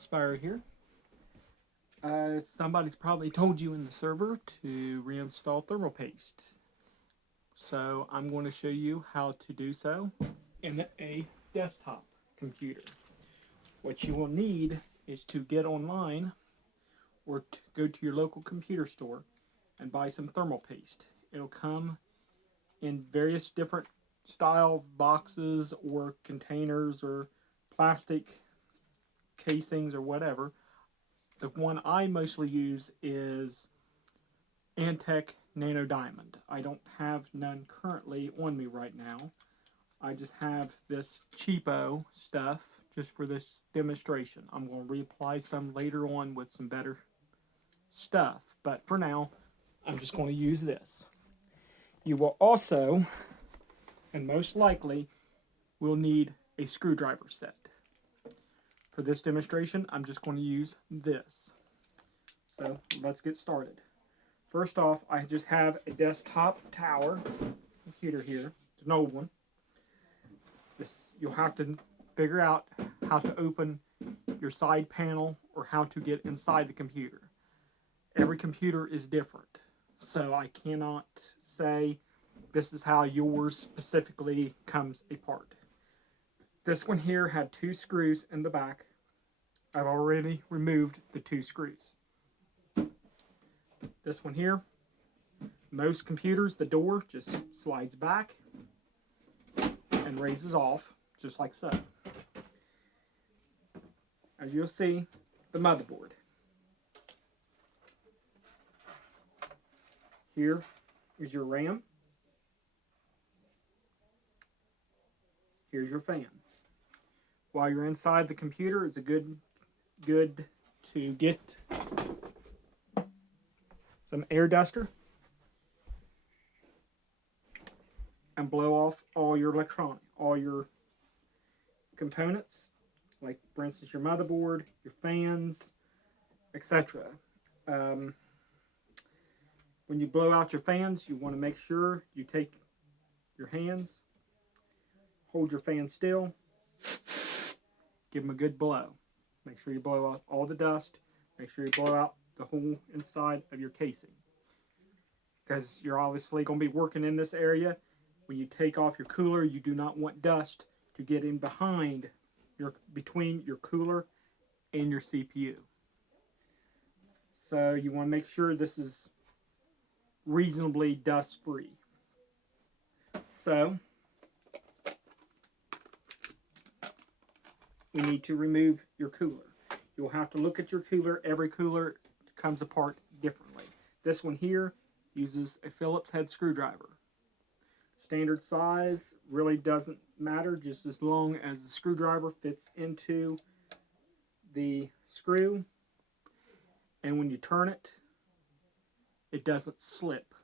Spyro here. Somebody's probably told you in the server to reinstall thermal paste. So I'm going to show you how to do so in a desktop computer. What you will need is to get online or to go to your local computer store and buy some thermal paste. It'll come in various different style boxes or containers or plastic casings or whatever. The one I mostly use is Antec Nano Diamond. I don't have none currently on me right now. I just have this cheapo stuff just for this demonstration. I'm going to reapply some later on with some better stuff, but for now, I'm just going to use this. You will also, and most likely, will need a screwdriver set. For this demonstration, I'm just going to use this. So let's get started. First off, I just have a desktop tower computer here. It's an old one. You'll have to figure out how to open your side panel or how to get inside the computer. Every computer is different, so I cannot say this is how yours specifically comes apart. This one here had 2 screws in the back. I've already removed the 2 screws. This one here, most computers, the door just slides back and raises off, just like so. As you'll see, the motherboard. Here is your RAM. Here's your fan. While you're inside the computer, it's a good to get some air duster and blow off all your electronics, all your components, like for instance your motherboard, your fans, etc. When you blow out your fans, you want to make sure you take your hands, hold your fan still, give them a good blow. Make sure you blow out all the dust. Make sure you blow out the whole inside of your casing, because you're obviously going to be working in this area. When you take off your cooler, you do not want dust to get in between your cooler and your CPU. So you want to make sure this is reasonably dust free. So we need to remove your cooler. You'll have to look at your cooler. Every cooler comes apart differently. This one here uses a Phillips head screwdriver. Standard size really doesn't matter, just as long as the screwdriver fits into the screw, and when you turn it, it doesn't slip.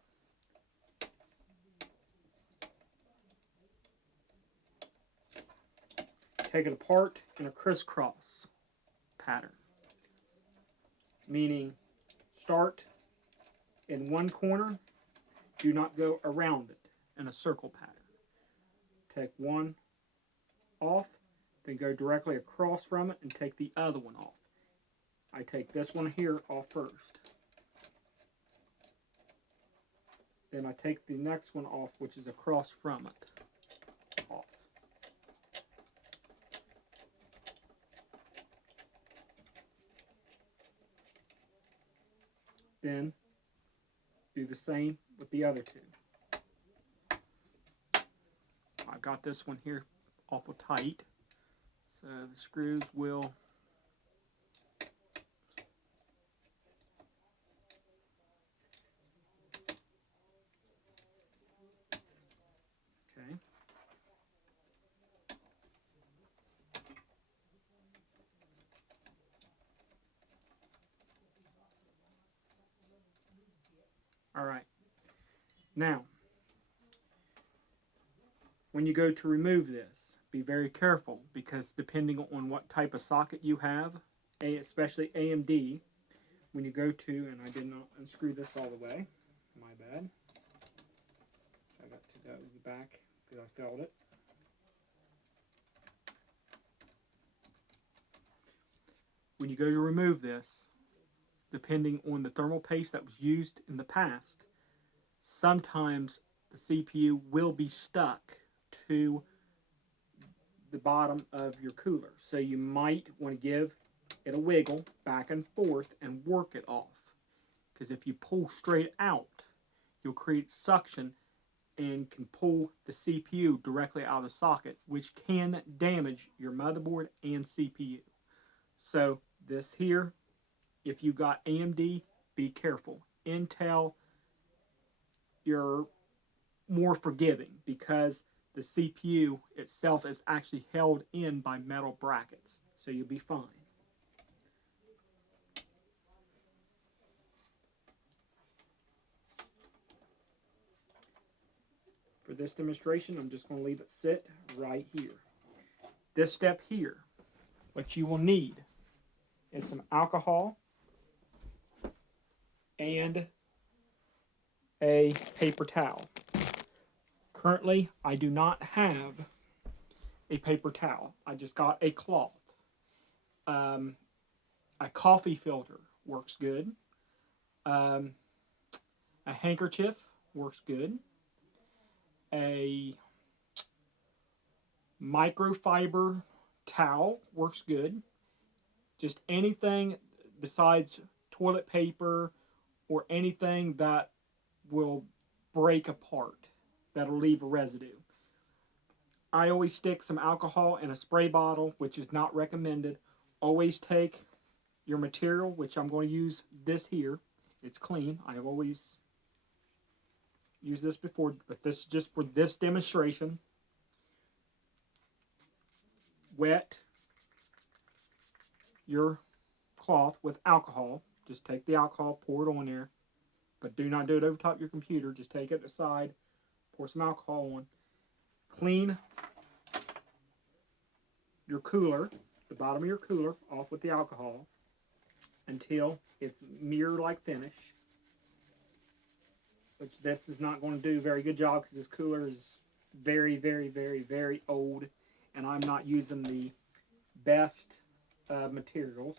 Take it apart in a crisscross pattern, meaning start in one corner, do not go around it in a circle pattern. Take one off, then go directly across from it and take the other one off. I take this one here off first. Then I take the next one off, which is across from it, off. Then do the same with the other 2. I've got this one here awful tight, so the screws will okay. All right. Now, when you go to remove this, be very careful, because depending on what type of socket you have, especially AMD, when you go to, and I did not unscrew this all the way, my bad. I got to go to the back because I felt it. when you go to remove this, depending on the thermal paste that was used in the past, sometimes the CPU will be stuck to the bottom of your cooler. So you might want to give it a wiggle back and forth and work it off. Because if you pull straight out, you'll create suction and can pull the CPU directly out of the socket, which can damage your motherboard and CPU. So this here, if you got AMD, be careful. Intel, you're more forgiving because the CPU itself is actually held in by metal brackets, so you'll be fine. For this demonstration, I'm just going to leave it sit right here. This step here, what you will need is some alcohol and a paper towel. Currently, I do not have a paper towel. I just got a cloth. A coffee filter works good. A handkerchief works good. A microfiber towel works good. Just anything besides toilet paper or anything that will break apart, that'll leave a residue. I always stick some alcohol in a spray bottle, which is not recommended. Always take your material, which I'm going to use this here. It's clean. I have always used this before, but this is just for this demonstration. Wet your cloth with alcohol. Just take the alcohol, pour it on there, but do not do it over top your computer. Just take it aside, pour some alcohol on. Clean your cooler, the bottom of your cooler, off with the alcohol until it's mirror-like finish, which this is not going to do a very good job because this cooler is very, very, very, very old, and I'm not using the best materials,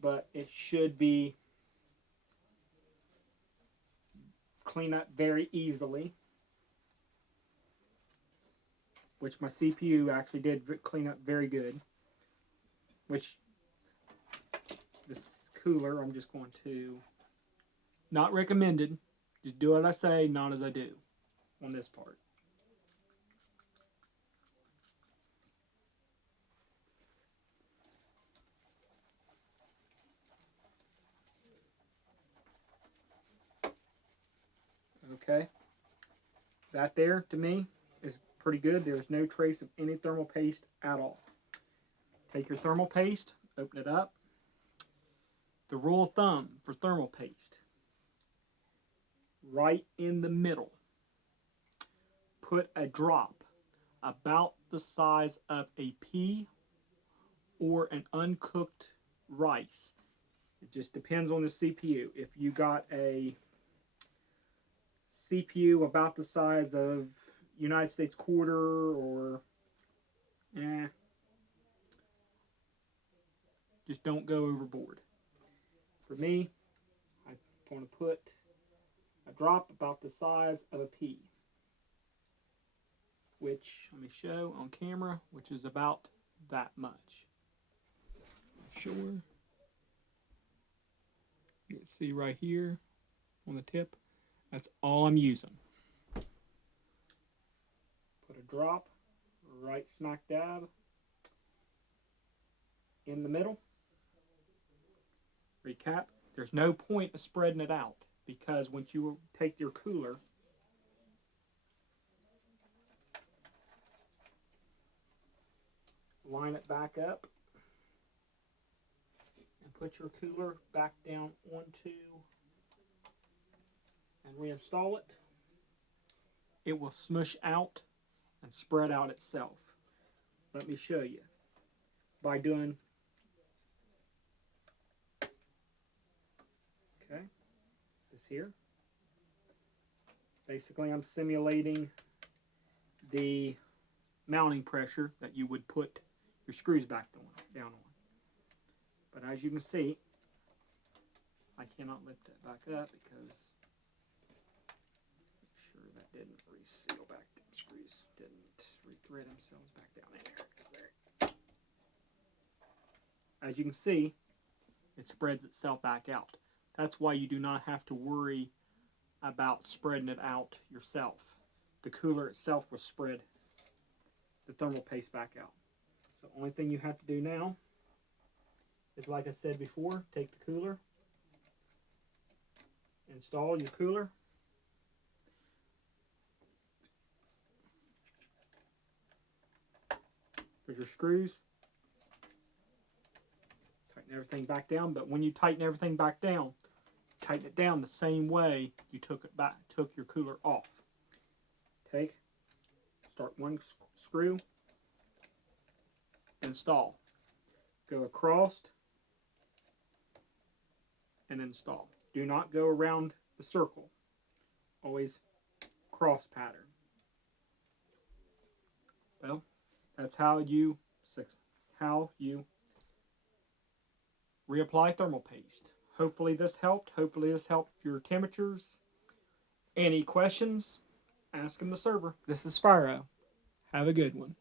but it should be clean up very easily, which my CPU actually did clean up very good, which this cooler, I'm just going to, not recommended, just do what I say, not as I do on this part. Okay, that there to me is pretty good. There's no trace of any thermal paste at all. Take your thermal paste, open it up. The rule of thumb for thermal paste, right in the middle, put a drop about the size of a pea or an uncooked rice. It just depends on the CPU. If you got a CPU about the size of United States quarter or just don't go overboard. For me, I want to put a drop about the size of a pea, which let me show on camera, which is about that much. Sure. You can see right here on the tip, that's all I'm using. Put a drop right smack dab in the middle. Recap, there's no point of spreading it out because once you take your cooler, line it back up and put your cooler back down onto and reinstall it, it will smush out and spread out itself. Let me show you by doing, okay, this here. Basically, I'm simulating the mounting pressure that you would put your screws back down on. But as you can see, I cannot lift it back up because make sure that didn't reseal back. Them screws didn't rethread themselves back down in there. 'Cause as you can see, it spreads itself back out. That's why you do not have to worry about spreading it out yourself. The cooler itself will spread the thermal paste back out. So the only thing you have to do now is, like I said before, take the cooler, install your cooler, there's your screws, tighten everything back down. But when you tighten everything back down, tighten it down the same way you took your cooler off. Start one screw, install, go across and install. Do not go around the circle, always cross pattern. Well, that's how you reapply thermal paste. Hopefully this helped. Hopefully this helped your temperatures. Any questions? Ask them the server. This is Spyro. Have a good one.